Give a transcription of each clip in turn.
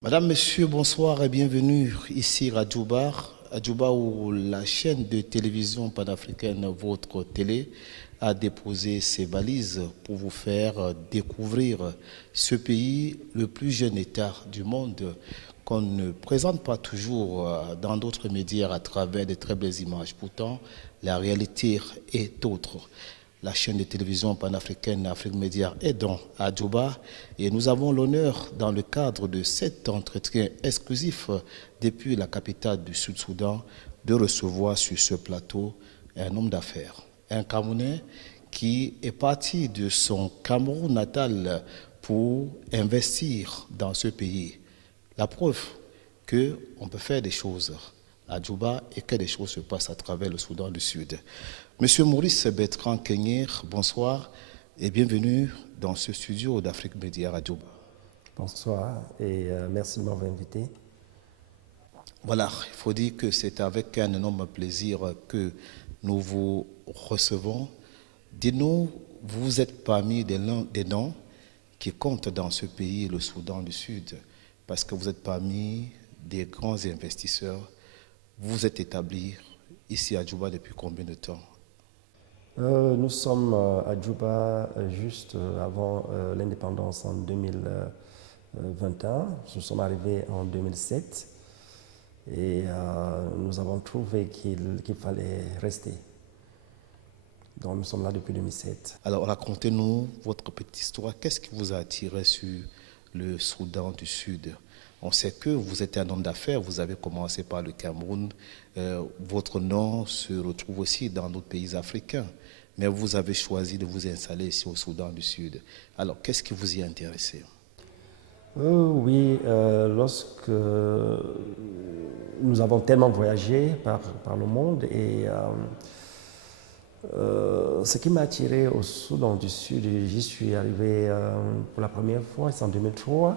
Madame, Monsieur, bonsoir et bienvenue ici à Djouba. À Djouba où la chaîne de télévision panafricaine Votre Télé a déposé ses balises pour vous faire découvrir ce pays, le plus jeune État du monde, qu'on ne présente pas toujours dans d'autres médias à travers de très belles images. Pourtant, la réalité est autre. La chaîne de télévision panafricaine Afrique Média est donc à Djouba et nous avons l'honneur, dans le cadre de cet entretien exclusif depuis la capitale du Sud-Soudan, de recevoir sur ce plateau un homme d'affaires, un Camerounais qui est parti de son Cameroun natal pour investir dans ce pays. La preuve qu'on peut faire des choses à Djouba et que des choses se passent à travers le Soudan du Sud. Monsieur Maurice Bertrand Kenyir, bonsoir et bienvenue dans ce studio d'Afrique Média à Djouba. Bonsoir et merci de m'avoir invité. Voilà, il faut dire que c'est avec un énorme plaisir que nous vous recevons. Dites-nous, vous êtes parmi des noms qui comptent dans ce pays, le Soudan du Sud, parce que vous êtes parmi des grands investisseurs. Vous êtes établi ici à Djouba depuis combien de temps? Nous sommes à Djouba juste avant l'indépendance en 2021. Nous sommes arrivés en 2007 et nous avons trouvé qu'il fallait rester. Donc nous sommes là depuis 2007. Alors racontez-nous votre petite histoire. Qu'est-ce qui vous a attiré sur le Soudan du Sud? On sait que vous êtes un homme d'affaires, vous avez commencé par le Cameroun. Votre nom se retrouve aussi dans d'autres pays africains. Mais vous avez choisi de vous installer ici au Soudan du Sud. Alors, qu'est-ce qui vous y a intéressé? Oui, lorsque nous avons tellement voyagé par le monde et ce qui m'a attiré au Soudan du Sud, j'y suis arrivé pour la première fois, c'est en 2003.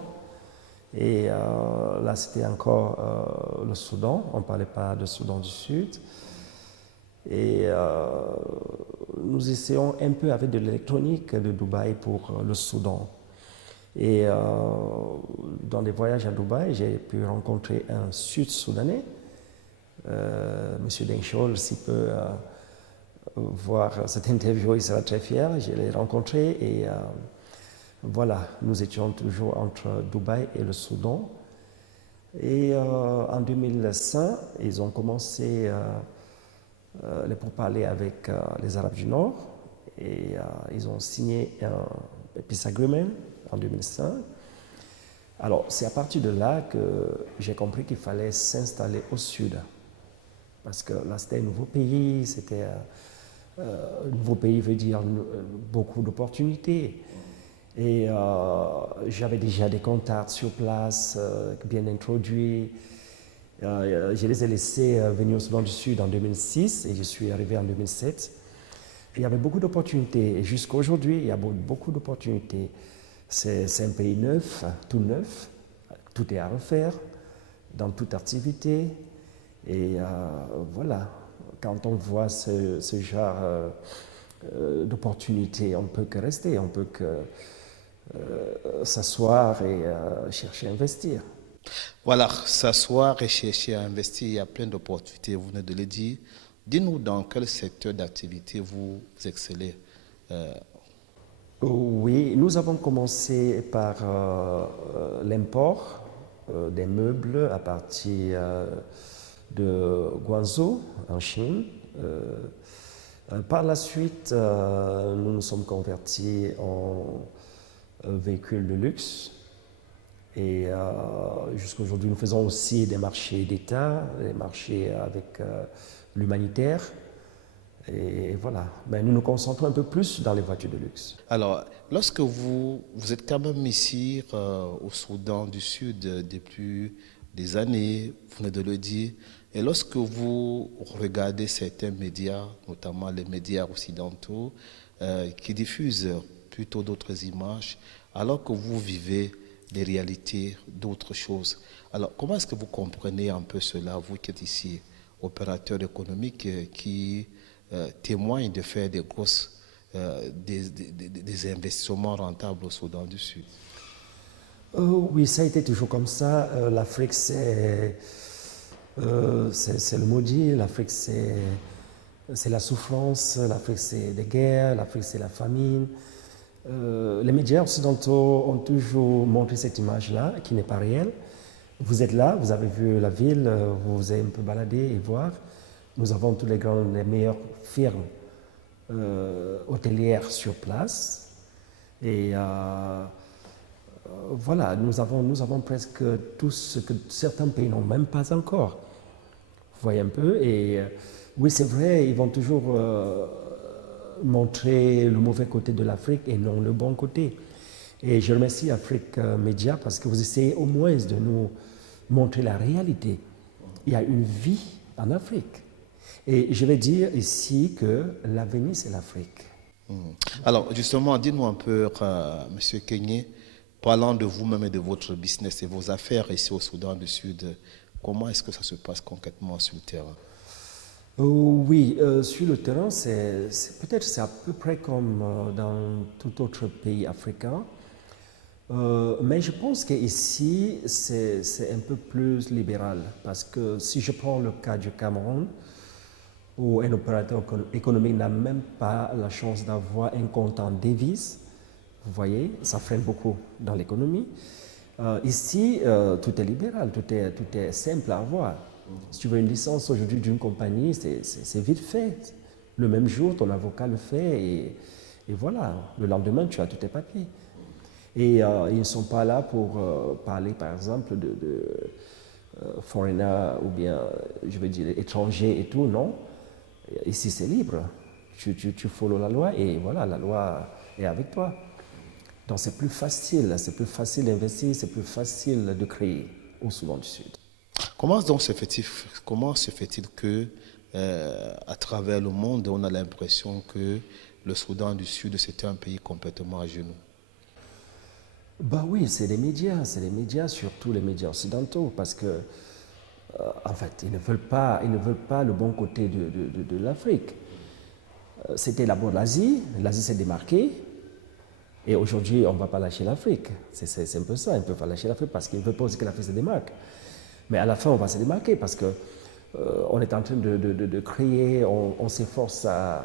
Et là, c'était encore le Soudan, on ne parlait pas de Soudan du Sud. Et nous essayons un peu avec de l'électronique de Dubaï pour le Soudan. Et dans les voyages à Dubaï, j'ai pu rencontrer un Sud-Soudanais, Monsieur Denchol, s'il peut voir cette interview, il sera très fier. Je l'ai rencontré et voilà, nous étions toujours entre Dubaï et le Soudan. Et en 2005, ils ont commencé les pourparlers avec les Arabes du Nord et ils ont signé un peace agreement en 2005. Alors, c'est à partir de là que j'ai compris qu'il fallait s'installer au sud. Parce que là, c'était un nouveau pays, un nouveau pays veut dire beaucoup d'opportunités. Et j'avais déjà des contacts sur place, bien introduits. Je les ai laissés venir au Soudan du Sud en 2006 et je suis arrivé en 2007. Il y avait beaucoup d'opportunités et jusqu'à aujourd'hui, il y a beaucoup d'opportunités. C'est un pays neuf, tout est à refaire dans toute activité. Et voilà, quand on voit ce genre d'opportunités, on ne peut que rester, on ne peut que s'asseoir et chercher à investir. Voilà, s'asseoir et chercher à investir, il y a plein d'opportunités, vous venez de le dire. Dis-nous dans quel secteur d'activité vous excellez. Oui, nous avons commencé par l'import des meubles à partir de Guangzhou, en Chine. Par la suite, nous nous sommes convertis en véhicules de luxe. Et jusqu'à aujourd'hui, nous faisons aussi des marchés d'État, des marchés avec l'humanitaire. Et voilà, mais nous nous concentrons un peu plus dans les voitures de luxe. Alors, lorsque vous êtes quand même ici au Soudan du Sud depuis des années, vous venez de le dire, et lorsque vous regardez certains médias, notamment les médias occidentaux, qui diffusent plutôt d'autres images, alors que vous vivez des réalités d'autres choses. Alors, comment est-ce que vous comprenez un peu cela, vous qui êtes ici, opérateur économique qui témoigne de faire des investissements rentables au Soudan du Sud? Oui, ça a été toujours comme ça. L'Afrique, c'est le maudit. L'Afrique, c'est la souffrance. L'Afrique, c'est des guerres. L'Afrique, c'est la famine. Les médias occidentaux ont toujours montré cette image-là, qui n'est pas réelle. Vous êtes là, vous avez vu la ville, vous vous avez un peu baladé et voir. Nous avons tous les meilleures firmes hôtelières sur place. Et voilà, nous avons presque tout ce que certains pays n'ont même pas encore. Vous voyez un peu. Et oui, c'est vrai, ils vont toujours montrer le mauvais côté de l'Afrique et non le bon côté. Et je remercie Afrique Média parce que vous essayez au moins de nous montrer la réalité. Il y a une vie en Afrique. Et je vais dire ici que l'avenir, c'est l'Afrique. Alors, justement, dites-nous un peu, Monsieur Kenyé, parlant de vous-même et de votre business et vos affaires ici au Soudan du Sud, comment est-ce que ça se passe concrètement sur le terrain? Oui, sur le terrain, peut-être c'est à peu près comme dans tout autre pays africain. Mais je pense qu'ici, c'est un peu plus libéral. Parce que si je prends le cas du Cameroun, où un opérateur économique n'a même pas la chance d'avoir un compte en devise, vous voyez, ça freine beaucoup dans l'économie. Ici, tout est libéral, tout est simple à avoir. Si tu veux une licence aujourd'hui d'une compagnie, c'est vite fait. Le même jour, ton avocat le fait et voilà. Le lendemain, tu as tous tes papiers. Et ils ne sont pas là pour parler, par exemple, de foreigner ou bien, je veux dire, étranger et tout, non. Ici, c'est libre. Tu follow la loi et voilà, la loi est avec toi. Donc, c'est plus facile d'investir, c'est plus facile de créer au Soudan du Sud. Comment se fait-il que, à travers le monde, on a l'impression que le Soudan du Sud, c'était un pays complètement à genoux? Bah oui, c'est les médias, surtout les médias occidentaux, parce que, en fait, ils ne veulent pas le bon côté de l'Afrique. C'était d'abord l'Asie s'est démarquée, et aujourd'hui, on ne va pas lâcher l'Afrique. C'est un peu ça, on ne peut pas lâcher l'Afrique parce qu'ils ne veulent pas aussi que l'Afrique se démarque. Mais à la fin, on va se démarquer parce que on est en train de créer, on s'efforce à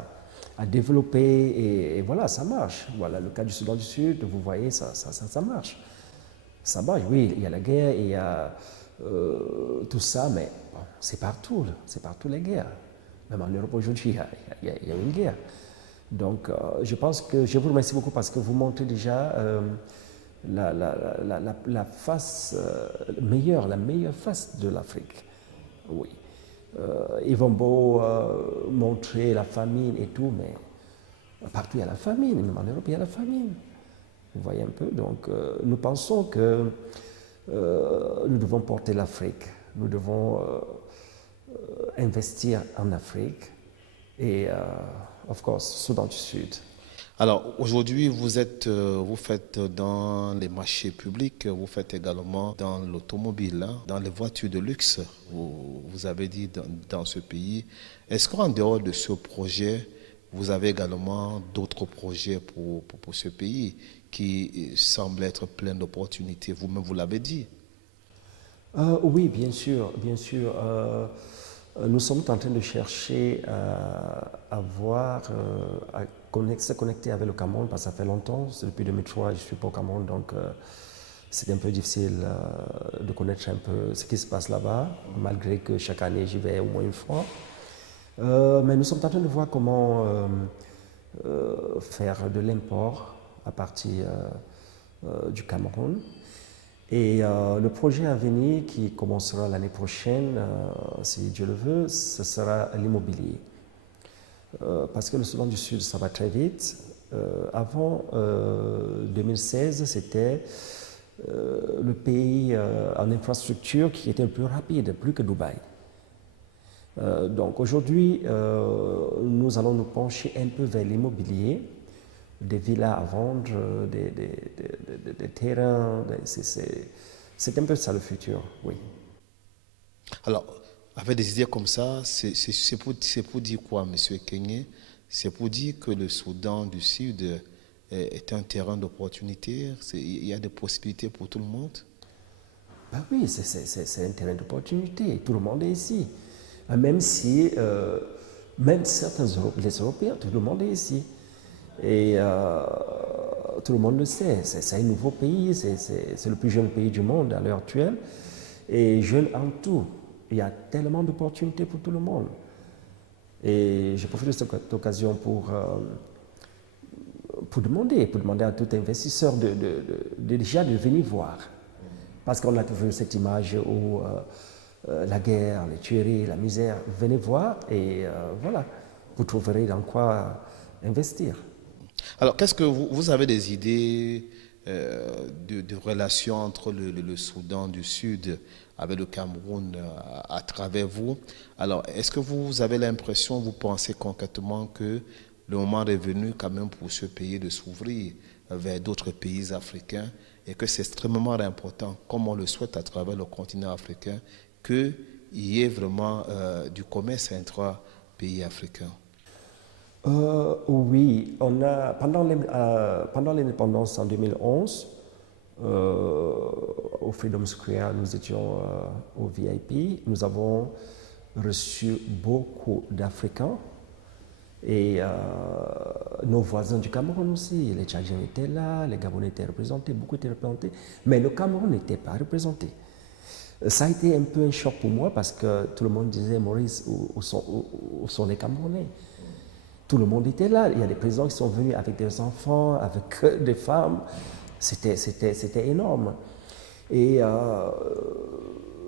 développer et voilà, ça marche. Voilà, le cas du Soudan du Sud, vous voyez, ça marche. Ça marche, oui, il y a la guerre, il y a tout ça, mais bon, c'est partout les guerres. Même en Europe aujourd'hui, il y a une guerre. Donc, je pense que je vous remercie beaucoup parce que vous montrez déjà la face meilleure, la meilleure face de l'Afrique. Oui. Ils vont beau montrer la famine et tout, mais partout il y a la famine, même en Europe il y a la famine. Vous voyez un peu, donc nous pensons que nous devons porter l'Afrique, nous devons investir en Afrique et, of course, Soudan du Sud. Alors aujourd'hui, vous faites dans les marchés publics, vous faites également dans l'automobile, hein, dans les voitures de luxe, vous avez dit dans ce pays. Est-ce qu'en dehors de ce projet, vous avez également d'autres projets pour ce pays qui semble être plein d'opportunités? Vous-même, vous l'avez dit. Oui, bien sûr, bien sûr. Nous sommes en train de chercher à voir, à se connecter avec le Cameroun parce que ça fait longtemps, c'est depuis 2003, je ne suis pas au Cameroun, donc c'est un peu difficile de connaître un peu ce qui se passe là-bas, malgré que chaque année j'y vais au moins une fois. Mais nous sommes en train de voir comment faire de l'import à partir du Cameroun. Et le projet à venir qui commencera l'année prochaine, si Dieu le veut, ce sera l'immobilier. Parce que le Soudan du Sud, ça va très vite. Avant 2016, c'était le pays en infrastructure qui était le plus rapide, plus que Dubaï. Donc aujourd'hui, nous allons nous pencher un peu vers l'immobilier, des villas à vendre, des terrains. C'est un peu ça le futur, oui. Alors, avec des idées comme ça, c'est pour dire quoi, M. Kenyé? C'est pour dire que le Soudan du Sud est un terrain d'opportunité? Il y a des possibilités pour tout le monde? Ben oui, c'est un terrain d'opportunité. Tout le monde est ici. Même si, même certains les Européens, tout le monde est ici. Et tout le monde le sait. C'est un nouveau pays, c'est le plus jeune pays du monde à l'heure actuelle. Et jeune en tout. Il y a tellement d'opportunités pour tout le monde. Et je profite de cette occasion pour demander à tout investisseur déjà de venir voir. Parce qu'on a toujours cette image où la guerre, les tueries, la misère, venez voir et voilà, vous trouverez dans quoi investir. Alors, qu'est-ce que vous avez des idées de relations entre le Soudan du Sud avec le Cameroun à travers vous? Alors, est-ce que vous avez l'impression, vous pensez concrètement que le moment est venu quand même pour ce pays de s'ouvrir vers d'autres pays africains et que c'est extrêmement important, comme on le souhaite à travers le continent africain, qu'il y ait vraiment du commerce entre pays africains? Oui, on a, pendant l'indépendance en 2011, au Freedom Square, nous étions au VIP, nous avons reçu beaucoup d'Africains et nos voisins du Cameroun aussi. Les Tchadiens étaient là, les Gabonais étaient représentés, beaucoup étaient représentés, mais le Cameroun n'était pas représenté. Ça a été un peu un choc pour moi parce que tout le monde disait, Maurice, où sont les Camerounais? Tout le monde était là. Il y a des présidents qui sont venus avec des enfants, avec des femmes. C'était énorme. Et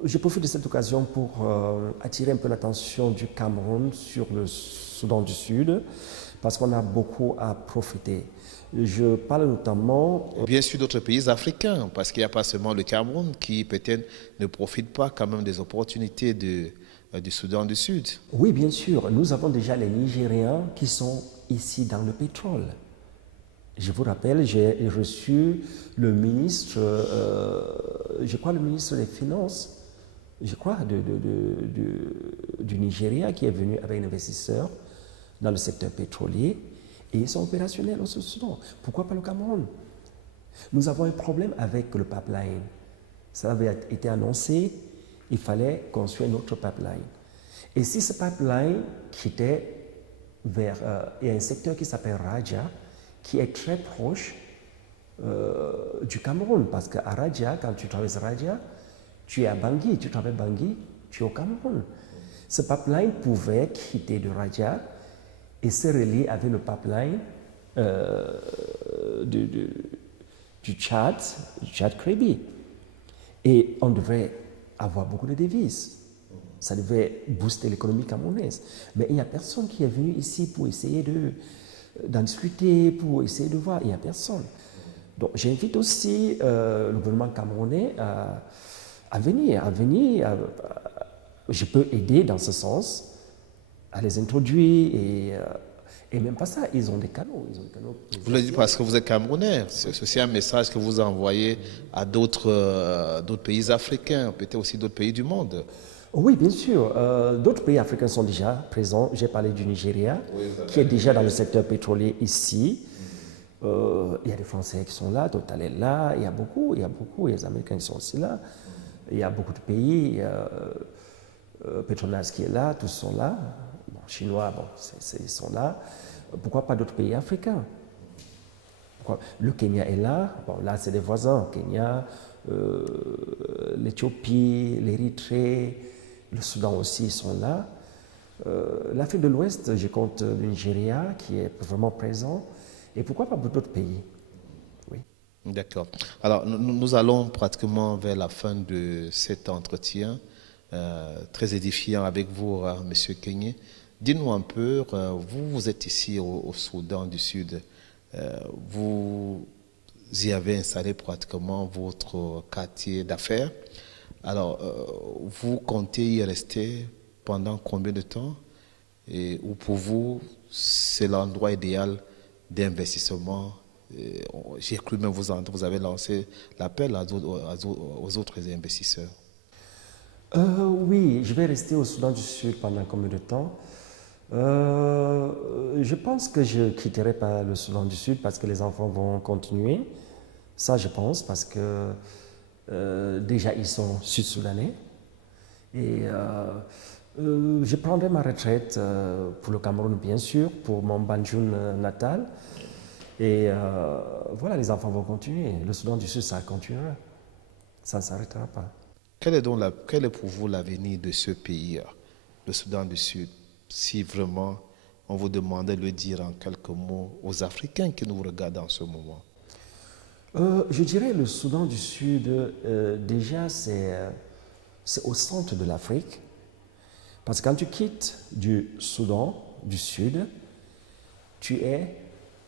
je profite de cette occasion pour attirer un peu l'attention du Cameroun sur le Soudan du Sud, parce qu'on a beaucoup à profiter. Je parle notamment... Bien sûr d'autres pays africains, parce qu'il n'y a pas seulement le Cameroun qui peut-être ne profite pas quand même des opportunités du Soudan du Sud. Oui, bien sûr. Nous avons déjà les Nigériens qui sont ici dans le pétrole. Je vous rappelle, j'ai reçu le ministre, je crois le ministre des Finances, je crois, du Nigeria qui est venu avec un investisseur dans le secteur pétrolier et ils sont opérationnels au Soudan. Pourquoi pas le Cameroun? Nous avons un problème avec le pipeline. Ça avait été annoncé, il fallait construire notre pipeline. Et si ce pipeline quittait vers... il y a un secteur qui s'appelle Raja, qui est très proche du Cameroun. Parce qu'à Raja, quand tu traverses Raja, tu es à Bangui. Tu traverses Bangui, tu es au Cameroun. Ce pipeline pouvait quitter de Raja et se relier avec le pipeline du Tchad-Crébi. Et on devait avoir beaucoup de devises. Ça devait booster l'économie camerounaise. Mais il n'y a personne qui est venu ici pour essayer d'en discuter, pour essayer de voir. Il n'y a personne. Donc j'invite aussi le gouvernement camerounais à venir. Je peux aider dans ce sens, à les introduire et même pas ça, ils ont des canaux. Vous le dites parce que vous êtes Camerounais. C'est un message que vous envoyez à d'autres pays africains, peut-être aussi d'autres pays du monde. Oui, bien sûr. D'autres pays africains sont déjà présents. J'ai parlé du Nigeria, qui est déjà dans le secteur pétrolier ici. Il y a des Français qui sont là, Total est là. Il y a beaucoup. Il y a les Américains qui sont aussi là. Il y a beaucoup de pays. Petronas qui est là, tous sont là. Bon, Chinois, bon, ils sont là. Pourquoi pas d'autres pays africains? Le Kenya est là. Bon, là, c'est des voisins. Kenya, l'Éthiopie, l'Érythrée, le Soudan aussi, ils sont là. L'Afrique de l'Ouest, je compte le Nigeria qui est vraiment présent. Et pourquoi pas d'autres pays? Oui. D'accord. Alors, nous allons pratiquement vers la fin de cet entretien, très édifiant avec vous, Monsieur Kenyé. Dites-nous un peu, vous êtes ici au Soudan du Sud. Vous y avez installé pratiquement votre quartier d'affaires. Alors, vous comptez y rester pendant combien de temps? Et ou pour vous, c'est l'endroit idéal d'investissement? J'ai cru même vous entendre, vous avez lancé l'appel aux autres investisseurs. Oui, je vais rester au Soudan du Sud pendant combien de temps? Je pense que je ne quitterai pas le Soudan du Sud parce que les enfants vont continuer. Ça, je pense, parce que déjà, ils sont sud-soudanais. Et je prendrai ma retraite pour le Cameroun, bien sûr, pour mon Banjul natal. Et voilà, les enfants vont continuer. Le Soudan du Sud, ça continuera. Ça ne s'arrêtera pas. Quel est pour vous l'avenir de ce pays, le Soudan du Sud, si vraiment on vous demandait de le dire en quelques mots aux Africains qui nous regardent en ce moment? Je dirais le Soudan du Sud, déjà, c'est au centre de l'Afrique. Parce que quand tu quittes du Soudan du Sud, tu es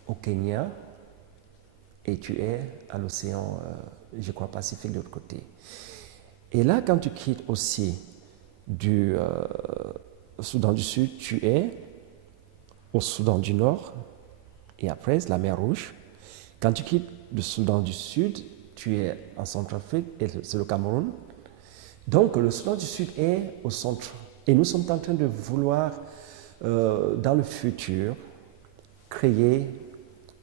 au Kenya et tu es à l'océan, je crois, Pacifique de l'autre côté. Et là, quand tu quittes aussi du Soudan du Sud, tu es au Soudan du Nord et après la mer Rouge. Quand tu quittes le Soudan du Sud, tu es en Centrafrique et c'est le Cameroun. Donc le Soudan du Sud est au centre. Et nous sommes en train de vouloir, dans le futur, créer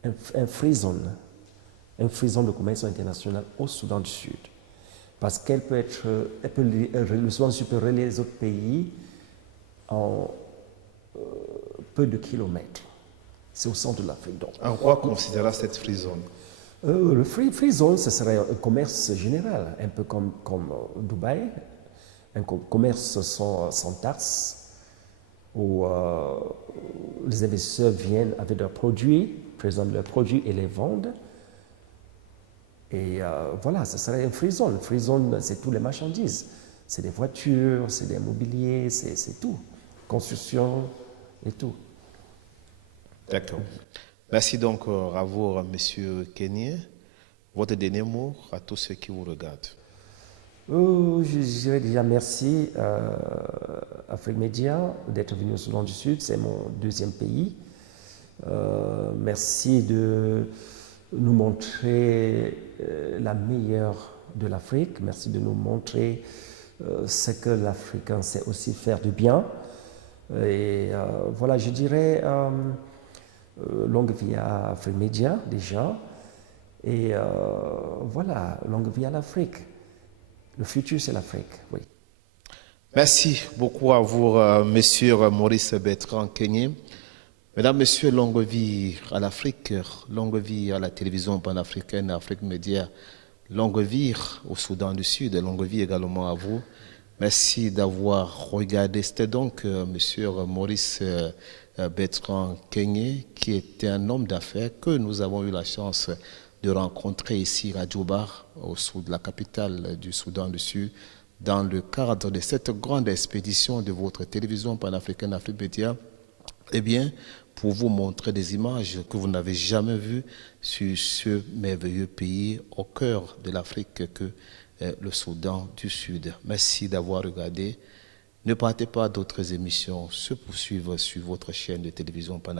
un free zone de commerce international au Soudan du Sud. Parce qu'elle peut être, le Soudan du Sud peut relier les autres pays en peu de kilomètres. C'est au centre de l'Afrique. En quoi considérera cette free zone? Le free zone, ce serait un commerce général, un peu comme Dubaï, un commerce sans taxes, où les investisseurs viennent avec leurs produits, présentent leurs produits et les vendent. Et voilà, ce serait une free zone. Free zone, c'est toutes les marchandises. C'est des voitures, c'est des mobiliers, c'est tout. Construction et tout. D'accord. Merci donc à vous, M. Kenyé. Votre dernier mot à tous ceux qui vous regardent. Je dirais déjà merci à Afrique Média d'être venu au Soudan du Sud. C'est mon deuxième pays. Merci de nous montrer la meilleure de l'Afrique. Merci de nous montrer ce que l'Africain sait aussi faire du bien. Et voilà, je dirais longue vie à Afrique Média déjà. Et voilà, longue vie à l'Afrique. Le futur, c'est l'Afrique, oui. Merci beaucoup à vous, Monsieur Maurice Bertrand Kenyé. Mesdames, Messieurs, longue vie à l'Afrique, longue vie à la télévision panafricaine, Afrique Média, longue vie au Soudan du Sud, longue vie également à vous. Merci d'avoir regardé. C'était donc Monsieur Maurice Bertrand Kenyé, qui était un homme d'affaires que nous avons eu la chance de rencontrer ici à Djouba, au sud de la capitale du Soudan du Sud, dans le cadre de cette grande expédition de votre télévision panafricaine Afrique Média. Eh bien, pour vous montrer des images que vous n'avez jamais vues sur ce merveilleux pays au cœur de l'Afrique que le Soudan du Sud. Merci d'avoir regardé. Ne partez pas, d'autres émissions se poursuivent sur votre chaîne de télévision panafricaine.